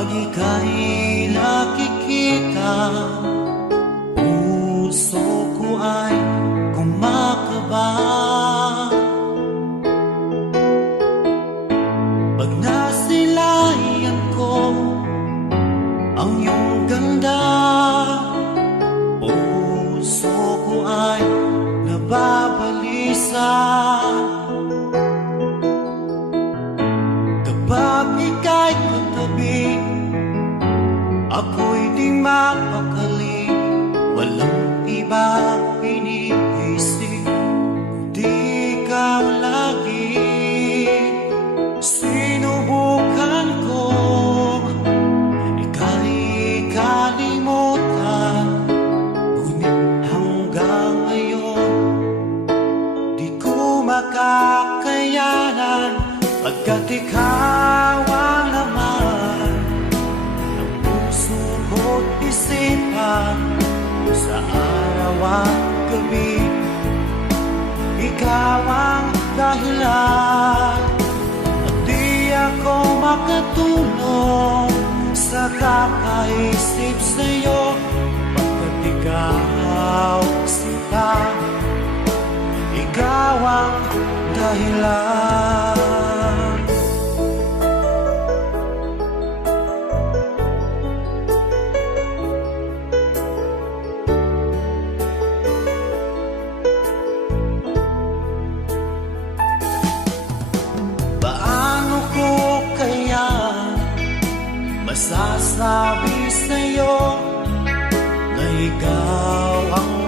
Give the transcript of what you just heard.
Pag ika'y nakikita, puso ko ay kumakaba. Pag nasilayan ko ang iyong ganda, puso ko ay nababalisa. Kapag ika'y katabi, ako'y di mapakali. Walang ibang iniisip kundi ikaw lagi. Sinubukan ko ika'y kalimutan, ngunit hanggang ngayon di ko makakayanan. Pagkat ikaw ang laman ng puso ko't isipan, sa araw at gabi, ikaw ang dahilan. At di ako makatulog sa kakaisip sa'yo, pagkat ikaw sinta, ikaw ang dahilan. Masasabi sa'yo na ikaw ang